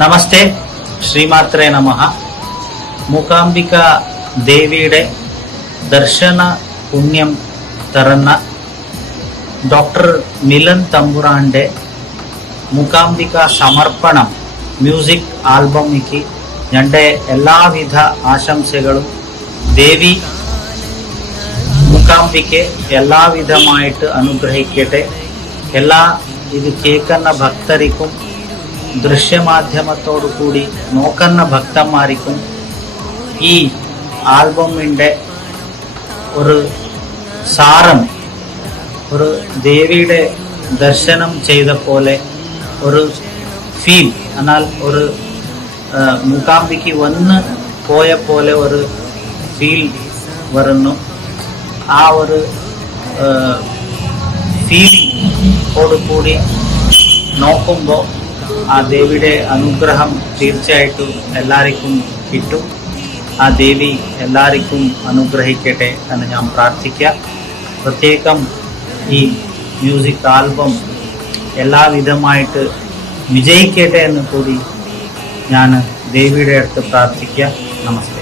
നമസ്തേ, ശ്രീമാത്രേ നമഃ. മൂകാംബിക ദേവിയുടെ ദർശന പുണ്യം തരുന്ന ഡോക്ടർ മിലൻ തമ്പുരാന്റെ മൂകാംബിക സമർപ്പണം മ്യൂസിക് ആൽബമിക്ക് ഞങ്ങളുടെ എല്ലാവിധ ആശംസകളും. ദേവി മൂകാംബിക്ക് എല്ലാവിധമായിട്ട് അനുഗ്രഹിക്കട്ടെ. എല്ലാ ഇത് കേൾക്കുന്ന ഭക്തർക്കും ദൃശ്യമാധ്യമത്തോടു കൂടി നോക്കുന്ന ഭക്തന്മാർക്കും ഈ ആൽബമിൻ്റെ ഒരു സാരം, ഒരു ദേവിയുടെ ദർശനം ചെയ്ത പോലെ ഒരു ഫീൽ, എന്നാൽ ഒരു മൂകാംബിക്ക് വന്ന് പോയ പോലെ ഒരു ഫീൽ വരുന്നു. ആ ഒരു ഫീലിങ്ങോട് കൂടി നോക്കുമ്പോൾ ആ ദേവിയുടെ അനുഗ്രഹം തീർച്ചയായിട്ടും എല്ലാവർക്കും കിട്ടും. ആ ദേവി എല്ലാവർക്കും അനുഗ്രഹിക്കട്ടെ എന്ന് ഞാൻ പ്രാർത്ഥിക്കാം. പ്രത്യേകം ഈ മ്യൂസിക് ആൽബം എല്ലാവിധമായിട്ട് വിജയിക്കട്ടെ എന്ന് കൂടി ഞാൻ ദേവിയുടെ അടുത്ത് പ്രാർത്ഥിക്കാം. നമസ്തേ.